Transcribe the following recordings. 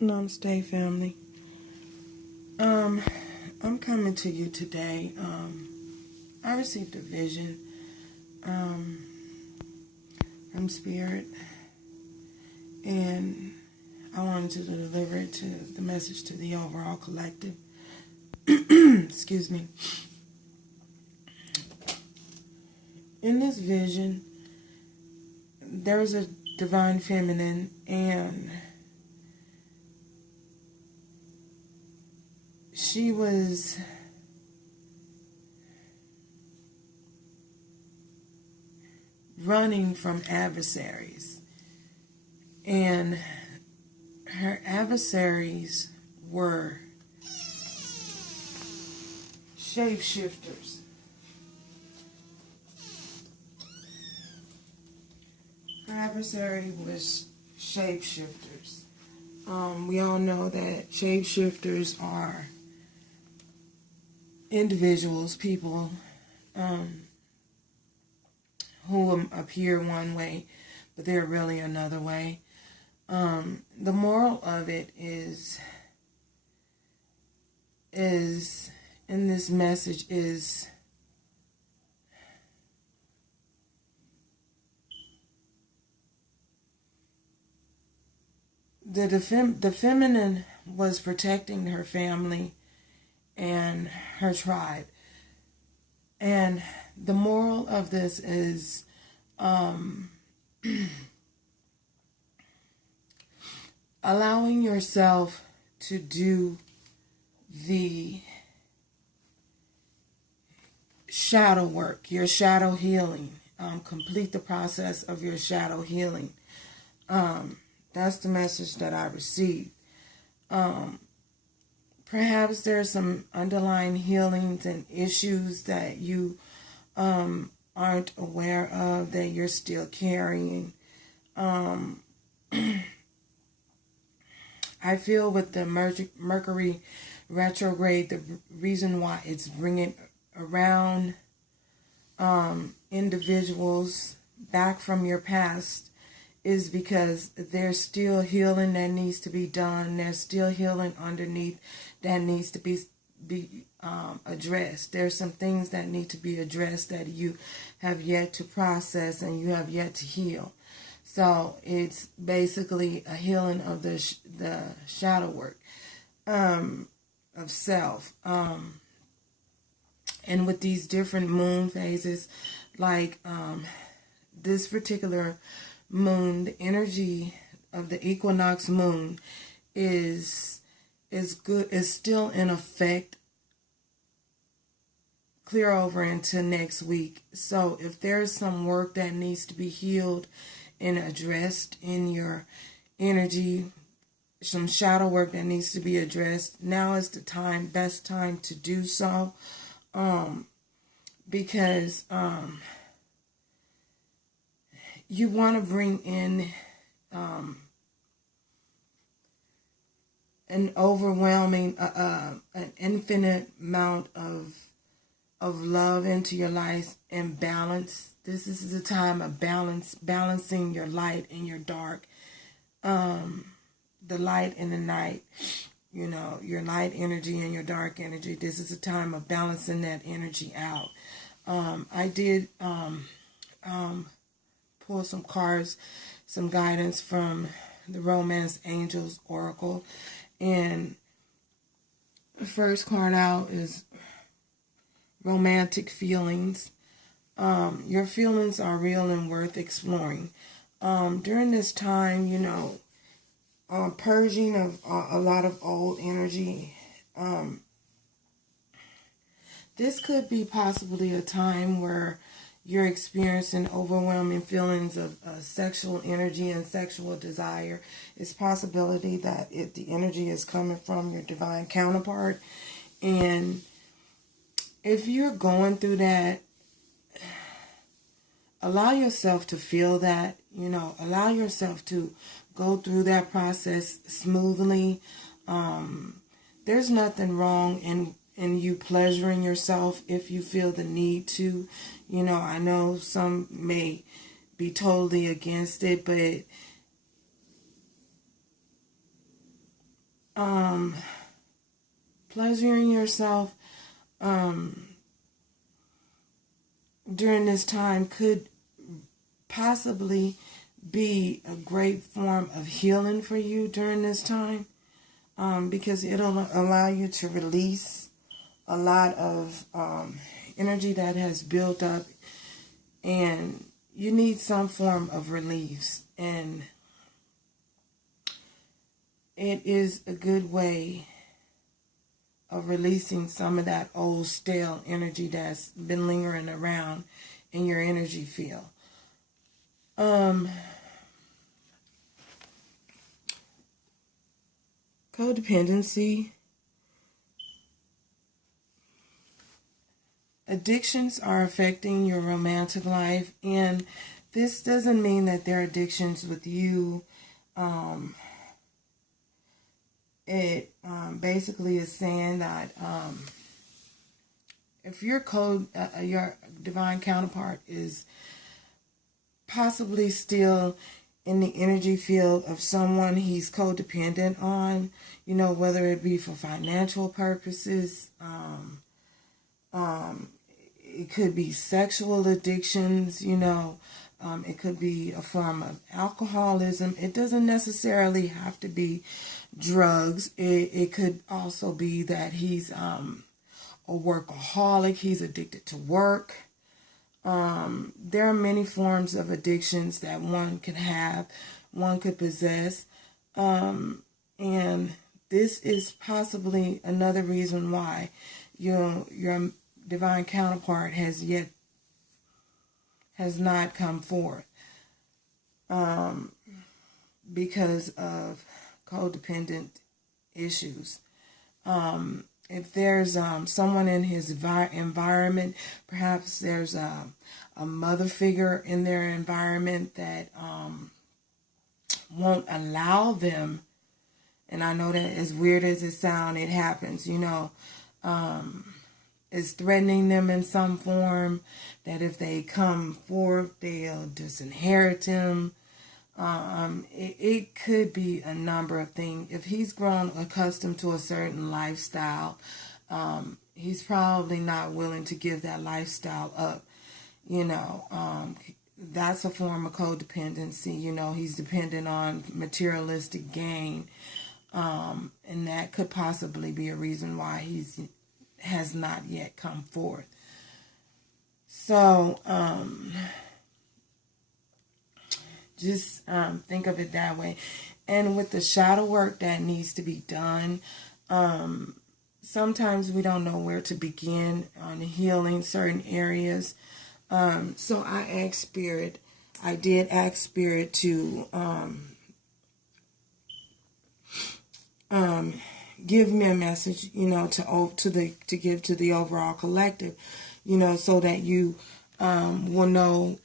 Namaste, family. I'm coming to you today. I received a vision from Spirit, and I wanted to deliver it to the message to the overall collective. Excuse me. In this vision, there was a divine feminine, and she was running from adversaries, and her adversaries were shapeshifters. Her adversary was shapeshifters. We all know that shapeshifters are individuals, people who appear one way, but they're really another way. The moral of it is in this message is the feminine was protecting her family and her tribe. And the moral of this is allowing yourself to do the shadow work, your shadow healing. Complete the process of your shadow healing. That's the message that I received. Perhaps there's some underlying healings and issues that you aren't aware of, that you're still carrying. I feel with the Mercury retrograde, the reason why it's bringing around individuals back from your past is because there's still healing that needs to be done. There's still healing underneath that needs to be addressed. There's some things that need to be addressed that you have yet to process and you have yet to heal. So it's basically a healing of the shadow work of self. And with these different moon phases, like this particular moon, the energy of the equinox moon is still in effect, clear over into next week. So if there's some work that needs to be healed and addressed in your energy, some shadow work that needs to be addressed, now is the best time to do so, because you want to bring in an overwhelming, an infinite amount of love into your life and balance. This is the time of balancing your light and your dark, the light and the night, your light energy and your dark energy. This is a time of balancing that energy out. I did pull some cards, some guidance from the Romance Angels Oracle. And the first card out is romantic feelings. Your feelings are real and worth exploring. During this time, purging of a lot of old energy. This could be possibly a time where you're experiencing overwhelming feelings of sexual energy and sexual desire. It's possibility that the energy is coming from your divine counterpart. And if you're going through that, allow yourself to feel that, allow yourself to go through that process smoothly. There's nothing wrong in you pleasuring yourself if you feel the need to. I know some may be totally against it, but pleasuring yourself during this time could possibly be a great form of healing for you during this time, because it'll allow you to release a lot of energy that has built up, and you need some form of release, and it is a good way of releasing some of that old stale energy that's been lingering around in your energy field. Codependency. Addictions are affecting your romantic life, and this doesn't mean that they're addictions with you. It basically is saying that if your divine counterpart is possibly still in the energy field of someone he's codependent on, whether it be for financial purposes, it could be sexual addictions, it could be a form of alcoholism. It doesn't necessarily have to be drugs. It could also be that he's a workaholic. He's addicted to work. There are many forms of addictions that one could have, one could possess. And this is possibly another reason why your divine counterpart has not come forth, because of codependent issues. If there's someone in his environment, perhaps there's a mother figure in their environment that won't allow them, and I know that as weird as it sounds, it happens, is threatening them in some form, that if they come forth, they'll disinherit him. It could be a number of things. If he's grown accustomed to a certain lifestyle, he's probably not willing to give that lifestyle up. That's a form of codependency. He's dependent on materialistic gain. And that could possibly be a reason why has not yet come forth. So, just think of it that way. And with the shadow work that needs to be done, sometimes we don't know where to begin on healing certain areas. So I did ask Spirit to give me a message, to give to the overall collective, so that you will know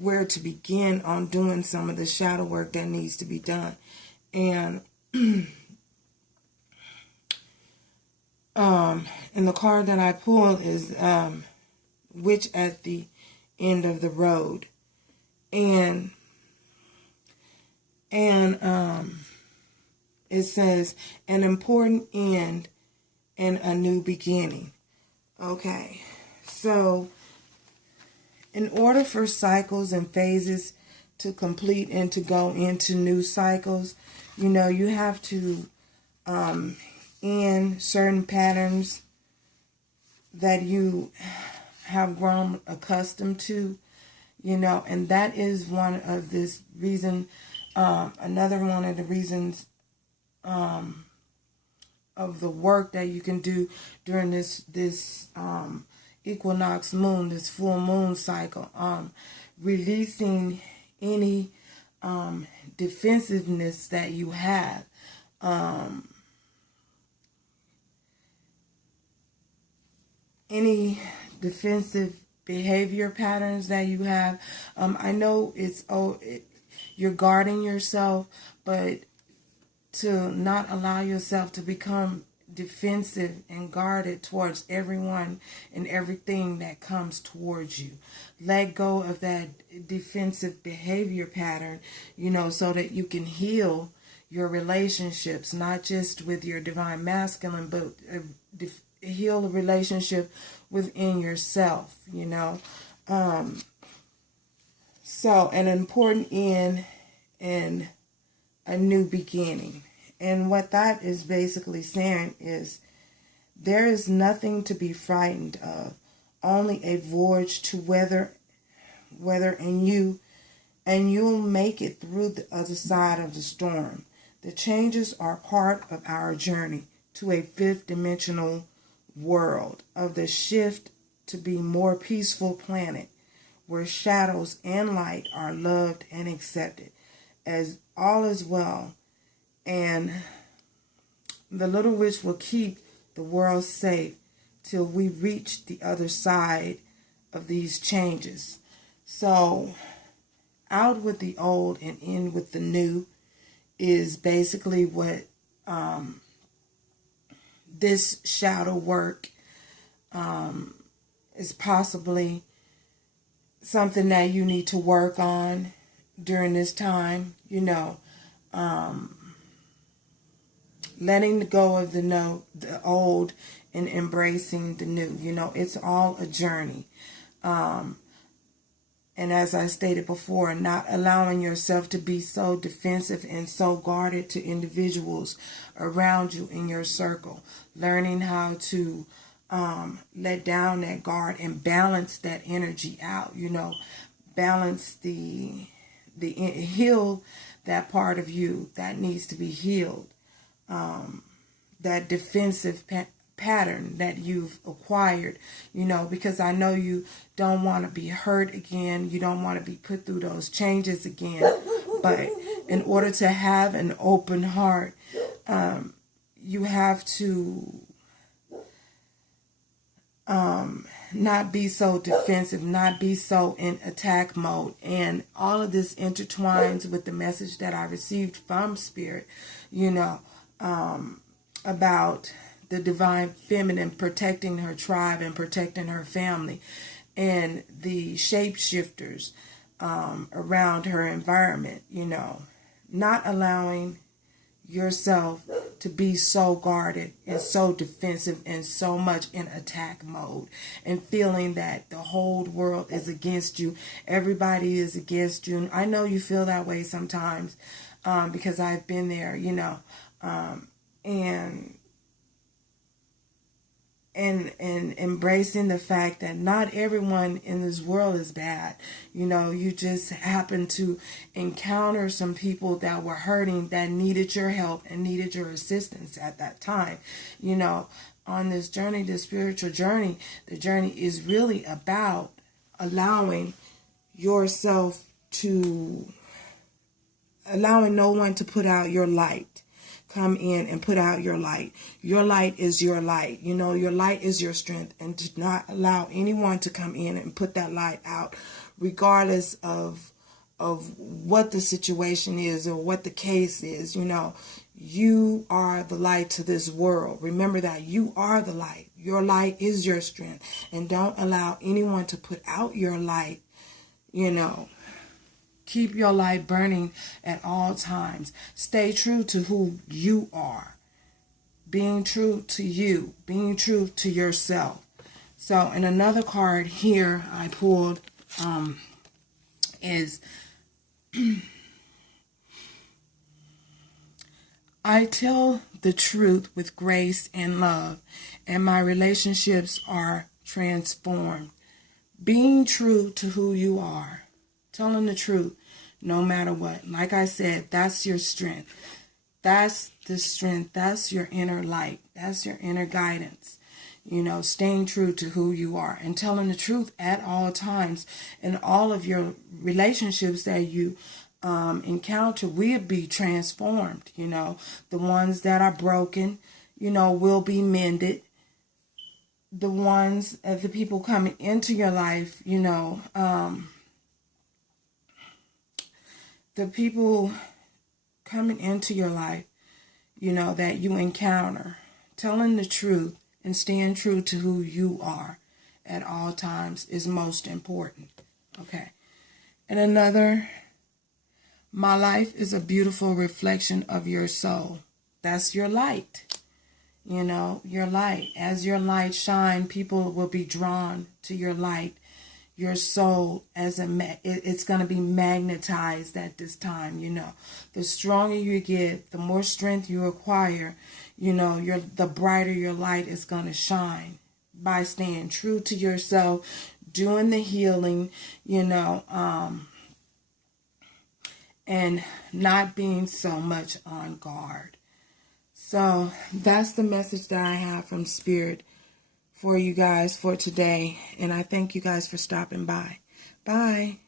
where to begin on doing some of the shadow work that needs to be done. And and the card that I pulled is Witch at the End of the Road. And it says an important end and a new beginning. Okay, so in order for cycles and phases to complete and to go into new cycles, you have to end certain patterns that you have grown accustomed to, and that is one of this reason, another one of the reasons of the work that you can do during this equinox moon, this full moon cycle, releasing any defensiveness that you have, any defensive behavior patterns that you have. I know you're guarding yourself, but to not allow yourself to become defensive and guarded towards everyone and everything that comes towards you. Let go of that defensive behavior pattern, so that you can heal, your relationships, not just with your divine masculine, but heal the relationship within yourself, you know. So an important end and a new beginning. And what that is basically saying is there is nothing to be frightened of, only a voyage to weather and you'll make it through the other side of the storm. The changes are part of our journey to a fifth dimensional world, of the shift to be more peaceful planet where shadows and light are loved and accepted as all is well, and the little witch will keep the world safe till we reach the other side of these changes. So out with the old and in with the new is basically what this shadow work is possibly something that you need to work on during this time, you know. Letting go of the old and embracing the new. You know, it's all a journey. And as I stated before, not allowing yourself to be so defensive and so guarded to individuals around you in your circle. Learning how to let down that guard and balance that energy out. You know, balance heal that part of you that needs to be healed. That defensive pattern that you've acquired, you know, because I know you don't want to be hurt again. You don't want to be put through those changes again. But in order to have an open heart, you have to not be so defensive, not be so in attack mode. And all of this intertwines with the message that I received from Spirit, you know, about the divine feminine protecting her tribe and protecting her family, and the shapeshifters around her environment, you know, not allowing yourself to be so guarded and so defensive and so much in attack mode and feeling that the whole world is against you. Everybody is against you. I know you feel that way sometimes because I've been there, you know. And embracing the fact that not everyone in this world is bad. You know, you just happen to encounter some people that were hurting, that needed your help and needed your assistance at that time. You know, on this journey, this spiritual journey, the journey is really about allowing yourself to, allowing no one to put out your light. Come in and put out your light. Your light is your light. You know, your light is your strength. And to not allow anyone to come in and put that light out, regardless of what the situation is or what the case is. You know, you are the light to this world. Remember that you are the light. Your light is your strength. And don't allow anyone to put out your light, you know. Keep your light burning at all times. Stay true to who you are. Being true to you. Being true to yourself. So, and another card here I pulled is I tell the truth with grace and love, and my relationships are transformed. Being true to who you are. Telling the truth. No matter what. Like I said, that's your strength. That's the strength. That's your inner light. That's your inner guidance. You know, staying true to who you are and telling the truth at all times. In all of your relationships that you encounter will be transformed. You know, the ones that are broken, you know, will be mended. The ones, the people coming into your life, you know, the people coming into your life, you know, that you encounter, telling the truth and staying true to who you are at all times is most important. Okay. And another My life is a beautiful reflection of your soul. That's your light. You know, your light. As your light shine, people will be drawn to your light. Your soul, it's going to be magnetized at this time. You know, the stronger you get, the more strength you acquire, you know, the brighter your light is going to shine by staying true to yourself, doing the healing, you know, and not being so much on guard. So that's the message that I have from Spirit for you guys for today. And I thank you guys for stopping by. Bye.